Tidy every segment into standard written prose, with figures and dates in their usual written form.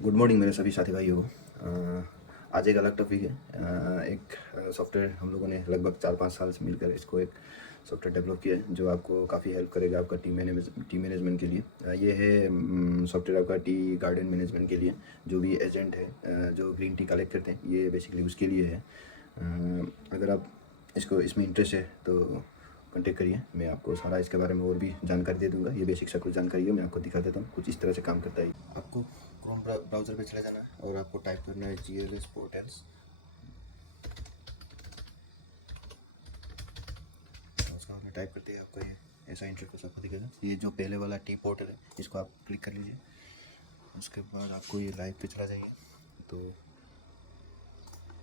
Good morning मेरे सभी साथी भाइयों को। आज एक अलग टॉपिक है। एक सॉफ्टवेयर हम लोगों ने लगभग 4-5 साल से मिलकर इसको एक सॉफ्टवेयर डेवलप किया है जो आपको काफ़ी हेल्प करेगा आपका टीम मैनेजमेंट के लिए। ये है सॉफ्टवेयर आपका टी गार्डन मैनेजमेंट के लिए। जो भी एजेंट है जो ग्रीन टी कलेक्ट करते हैं ये बेसिकली उसके लिए है। अगर आप इसमें इंटरेस्ट है तो कॉन्टेक्ट करिए। मैं आपको सारा इसके बारे में और भी जानकारी दे दूंगा। ये बेसिक सा कुछ जानकारी है, मैं आपको दिखा देता हूँ। कुछ इस तरह से काम करता है। आपको क्रोम ब्राउज़र पे चले जाना है और आपको टाइप करना है GLS पोर्टल्स। उसका आपने टाइप करते हैं आपको ये ऐसा इंटरफेस आपको दिखेगा। ये जो पहले वाला टी पोर्टल है इसको आप क्लिक कर लीजिए। उसके बाद आपको ये लाइव पे चला जाइए तो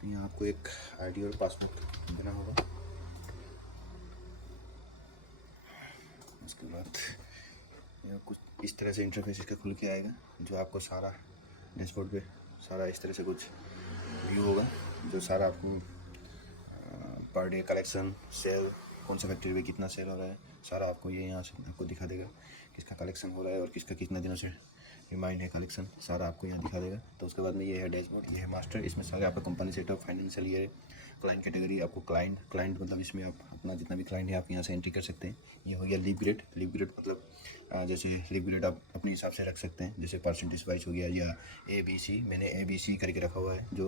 यहाँ आपको एक आईडी और पासवर्ड देना होगा। उसके बाद यह कुछ इस तरह से इंटरफेस इसका खुल के आएगा जो आपको सारा डैशबोर्ड पे सारा इस तरह से कुछ व्यू होगा जो सारा आपको पर डे कलेक्शन सेल कौन सा फैक्ट्री में कितना सेल हो रहा है सारा आपको ये यहाँ से आपको दिखा देगा। किसका कलेक्शन हो रहा है और किसका कितने दिनों से रिमाइंड है कलेक्शन सारा आपको यहाँ दिखा देगा। तो उसके बाद में ये है डैशबोर्ड, ये है मास्टर। इसमें सारे आपका company setup financial year client category आपको क्लाइंट मतलब इसमें आप अपना जितना भी क्लाइंट है आप यहाँ से एंट्री कर सकते हैं। ये हो गया लीव ग्रेड मतलब जैसे लीव ग्रेड आप अपने हिसाब से रख सकते हैं, जैसे परसेंटेज वाइज हो गया या ABC। मैंने ABC करके रखा हुआ है जो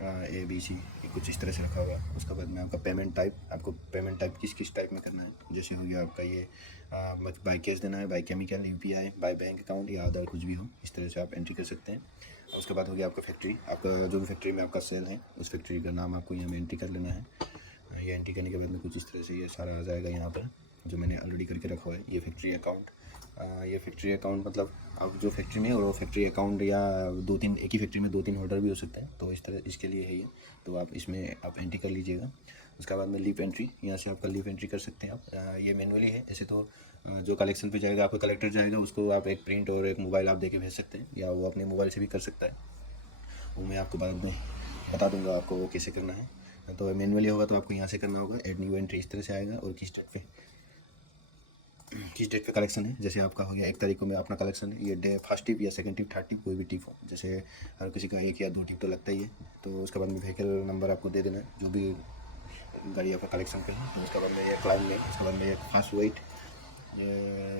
ABC कुछ इस तरह से रखा हुआ है। उसके बाद में आपका पेमेंट टाइप, आपको पेमेंट टाइप किस टाइप में करना है। जैसे हो गया आपका ये बाय कैश देना है, by chemical, UPI, by bank account या अदर कुछ भी हो, इस तरह से आप एंट्री कर सकते हैं। उसके बाद हो गया आपका फैक्ट्री, आपका जो भी फैक्ट्री में आपका सेल है उस फैक्ट्री का नाम आपको यहाँ में एंट्री कर लेना है। ये एंट्री करने के बाद में कुछ इस तरह से ये सारा आ जाएगा यहाँ पर जो मैंने ऑलरेडी करके रखा हुआ है। ये फैक्ट्री अकाउंट, ये फैक्ट्री अकाउंट मतलब आप जो फैक्ट्री में और वो फैक्ट्री अकाउंट या एक ही फैक्ट्री में 2-3 होल्डर भी हो सकते हैं, तो इस तरह इसके लिए है ये। तो आप इसमें आप एंट्री कर लीजिएगा। उसके बाद में लीव एंट्री, यहाँ से आपका लीव एंट्री कर सकते हैं आप। ये मैनुअली है ऐसे तो। जो कलेक्शन पे जाएगा आपका कलेक्टर जाएगा उसको आप एक प्रिंट और एक मोबाइल आप दे के भेज सकते हैं या वो अपने मोबाइल से भी कर सकता है। वो मैं आपको बाद में बता दूंगा आपको वो कैसे करना है। तो मैनुअली होगा तो आपको यहाँ से करना होगा। एड न्यू एंट्री इस तरह से आएगा और किस डेट पे कलेक्शन है। जैसे आपका हो गया 1 तारीख को मैं अपना कलेक्शन है, ये डे फर्स्ट टिप या सेकंड टिप, थर्ड टिप, कोई भी टिप हो। जैसे हर किसी का 1 या 2 टिप तो लगता ही है। तो उसके बाद में व्हीकल नंबर आपको दे देना है जो भी गाड़ी आपका कलेक्शन कर है। तो उसके बाद में ये क्लाइम में, उसके बाद में ये फास्ट वेट,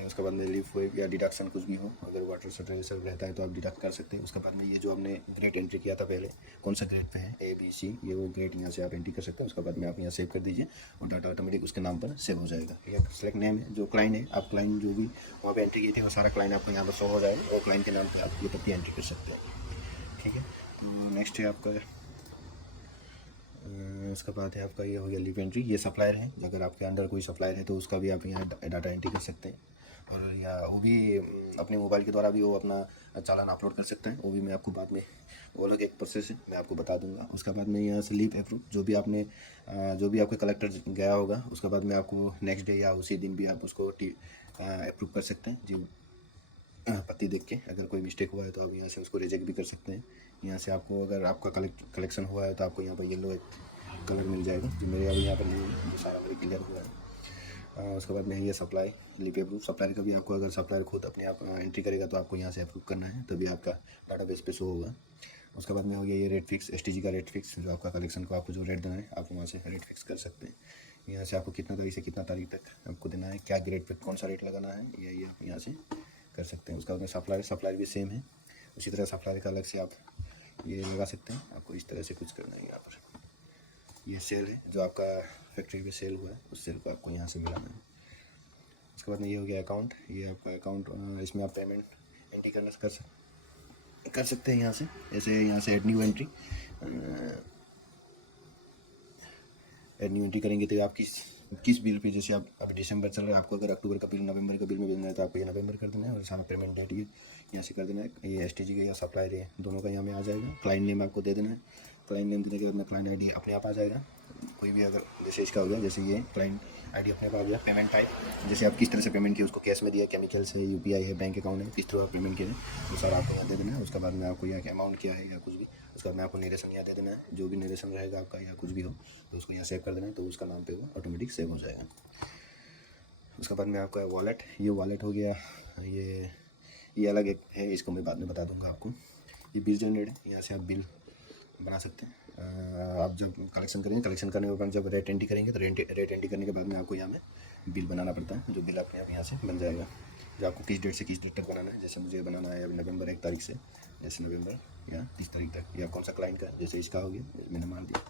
उसके बाद में लीव वेट या डिडक्शन कुछ भी हो, अगर वाटर सटर सब रहता है तो आप डिडक्ट कर सकते हैं। उसके बाद में ये जो आपने ग्रेड एंट्री किया था पहले कौन सा ग्रेड पे है ABC, ये वो ग्रेड यहाँ से आप एंट्री कर सकते हैं। उसके बाद में आप यहाँ सेव कर दीजिए और डाटा ऑटोमेटिक उसके नाम पर सेव हो जाएगा। ये सेलेक्ट नेम है, जो क्लाइंट है आप क्लाइंट जो भी वहाँ पे एंट्री की थी वो सारा क्लाइंट आपको यहाँ पर शो हो जाएगा और क्लाइंट के नाम पर आप ये तब भी एंट्री कर सकते हैं। ठीक है, तो नेक्स्ट है आपका उसके बाद है आपका ये हो गया लीव एंट्री। ये सप्लायर है, अगर आपके अंडर कोई सप्लायर है तो उसका भी आप यहाँ डाटा एंट्री कर सकते हैं और या वो भी अपने मोबाइल के द्वारा भी वो अपना चालान अपलोड कर सकते हैं। वो भी मैं आपको बाद में, वो अलग एक प्रोसेस है, मैं आपको बता दूंगा। उसके बाद में यहाँ से लीव अप्रूव, जो भी जो भी आपके कलेक्टर गया होगा उसके बाद में आपको नेक्स्ट डे या उसी दिन भी आप उसको अप्रूव कर सकते हैं जी। पत्ती देख के अगर कोई मिस्टेक हुआ है तो आप यहाँ से उसको रिजेक्ट भी कर सकते हैं। यहाँ से आपको अगर आपका कलेक्शन हुआ है तो आपको यहाँ पर येलो एक कलर मिल जाएगा जो मेरे अभी यहाँ पर नहीं है, जो सारा मेरे क्लियर हुआ है। उसके बाद में ये सप्लाई लीव अप्रूव, सप्लायर का भी आपको अगर सप्लायर खुद अपने आप एंट्री करेगा तो आपको यहाँ से अप्रूव करना है, तभी आपका डाटाबेस पे शो होगा। उसके बाद में हो गया ये रेट फिक्स, STG का रेट फिक्स, जो आपका कलेक्शन को आपको जो रेट देना है आप वहाँ से रेट फिक्स कर सकते हैं। यहाँ से आपको कितना तारीख से कितना तारीख तक आपको देना है, क्या ग्रेड पे कौन सा रेट लगाना है, ये आप यहाँ से कर सकते हैं। उसका बाद में सप्लायर भी सेम है, उसी तरह सप्लायर का अलग से आप ये लगा सकते हैं। आपको इस तरह से कुछ करना है। यहाँ पर ये सेल है, जो आपका फैक्ट्री में सेल हुआ है उस सेल को आपको यहाँ से मिलाना है। उसके बाद में ये हो गया अकाउंट, ये आपका अकाउंट, इसमें आप पेमेंट एंट्री कर सकते हैं यहाँ से। ऐसे यहाँ से एड न्यू एंट्री करेंगे तो आप किस बिल पे, जैसे आप अभी दिसंबर चल रहा है, आपको अगर अक्टूबर का बिल नवंबर का बिल में भेजना है तो आपको ये नवंबर कर देना है और सारा पेमेंट डेट ये यहाँ से कर देना है। ये STG का या सप्लायर है दोनों का यहाँ में आ जाएगा। क्लाइंट नेम आपको दे देना है, क्लाइंट नेम देने के बाद में क्लाइंट ID अपने आप आ जाएगा। कोई भी अगर जैसे इसका हो गया, जैसे ये क्लाइंट ID अपने आप आ गया। पेमेंट टाइप, जैसे आप किस तरह से पेमेंट किए, उसको कैश में दिया, केमिकल से, UPI है, बैंक अकाउंट है, किस तरह आप पेमेंट किए वो सारा आपको यहाँ दे देना है। उसके बाद में आपको यहाँ अमाउंट क्या है या कुछ भी, उसके बाद में आपको नरेशन यहाँ दे देना है। जो भी नरेशन रहेगा आपका या कुछ भी हो तो उसको यहाँ सेव कर देना है, तो उसका नाम पे वो ऑटोमेटिक सेव हो जाएगा। उसके बाद में आपका वॉलेट, ये वॉलेट हो गया, ये अलग एक है, इसको मैं बाद में बता दूंगा आपको। ये बिल जनरेट है, यहाँ से आप बिल बना सकते हैं। आप जब कलेक्शन करेंगे, कलेक्शन करने के बाद जब रेट एंट्री करेंगे तो रेट एंट्री करने के बाद में आपको यहाँ में बिल बनाना पड़ता है, जो बिल आपके यहाँ से बन जाएगा, जो आपको किस डेट से किस डेट तक बनाना है। जैसे मुझे बनाना है अभी नवंबर 1 तारीख से, जैसे नवंबर या 30 तारीख तक, या कौन सा क्लाइंट का, जैसे इसका हो गया मैंने मान दिया,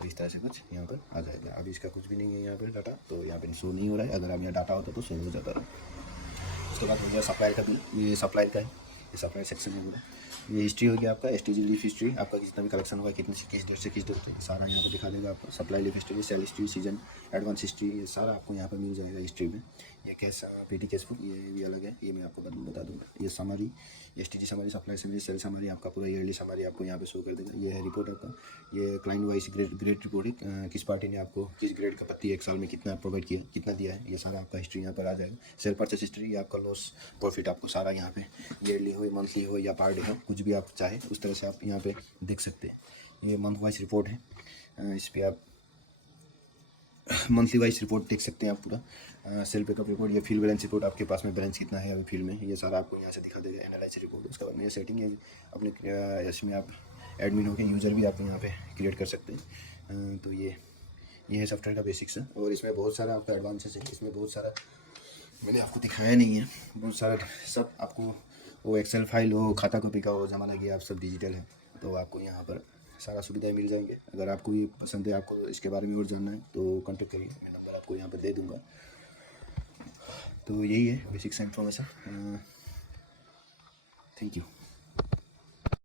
तो इस तरह से कुछ यहाँ पर आ जाएगा। अभी इसका कुछ भी नहीं है यहाँ पर डाटा, तो यहाँ पर शो नहीं हो रहा है। अगर आप यहाँ डाटा होता तो शो हो जाता है। उसके बाद हो गया सप्लायर का बिल, ये सप्लायर का है, ये सप्लायर सेक्शन में पूरा। ये हिस्ट्री हो गया आपका, एसटीजी लीफ हिस्ट्री, आपका कितना भी कलेक्शन होगा, कितने से किस डेट से किस डेट तक, सारा यहाँ पर दिखा देगा आपको। Supply leaf history, sale history, season, advance history, ये सारा आपको यहाँ पर मिल जाएगा हिस्ट्री में। ये कैश पेटी कैश फ्लो, ये भी अलग है, ये मैं आपको बता दूँगा। ये summary, STG summary, supply summary, sale summary, आपका पूरा ईयरली समरी आपको यहाँ पे शो कर देगा। ये है रिपोर्ट आपका, ये क्लाइंट वाइज ग्रेड रिपोर्ट है, किस पार्टी ने आपको किस ग्रेड का पत्ती 1 साल में कितना प्रोवाइड किया, कितना दिया है, ये सारा आपका हिस्ट्री यहाँ पर आ जाएगा। सेल परचेस हिस्ट्री, ये आपका लॉस प्रॉफिट आपको सारा यहाँ पे ईयरली हो, मंथली हो या पर डे हो, कुछ भी आप चाहे उस तरह से आप यहाँ पे देख सकते हैं। ये मंथ वाइज रिपोर्ट है, इस पर आप मंथली वाइज रिपोर्ट देख सकते हैं आप पूरा। सेल पिकअप रिपोर्ट, ये फील्ड बैलेंस रिपोर्ट, आपके पास में बैलेंस कितना है अभी फील्ड में, ये सारा आपको यहाँ से दिखा देगा। एनालाइज रिपोर्ट, उसके बाद में ये सेटिंग है अपने, इसमें आप एडमिन होकर यूज़र भी आप यहाँ पे क्रिएट कर सकते हैं। तो ये है सॉफ्टवेयर का बेसिक्स है, और इसमें बहुत सारा आपका एडवांसेस है। इसमें बहुत सारा मैंने आपको दिखाया नहीं है, बहुत सारा सब आपको, वो एक्सेल फाइल हो, खाता कॉपी का हो, ज़माना गया, आप सब डिजिटल है, तो आपको यहाँ पर सारा सुविधाएं मिल जाएंगे। अगर आपको ये पसंद है, आपको इसके बारे में और जानना है तो कांटेक्ट करिए, मैं नंबर आपको यहाँ पर दे दूँगा। तो यही है बेसिक्स इन्फॉर्मेशन। Thank you.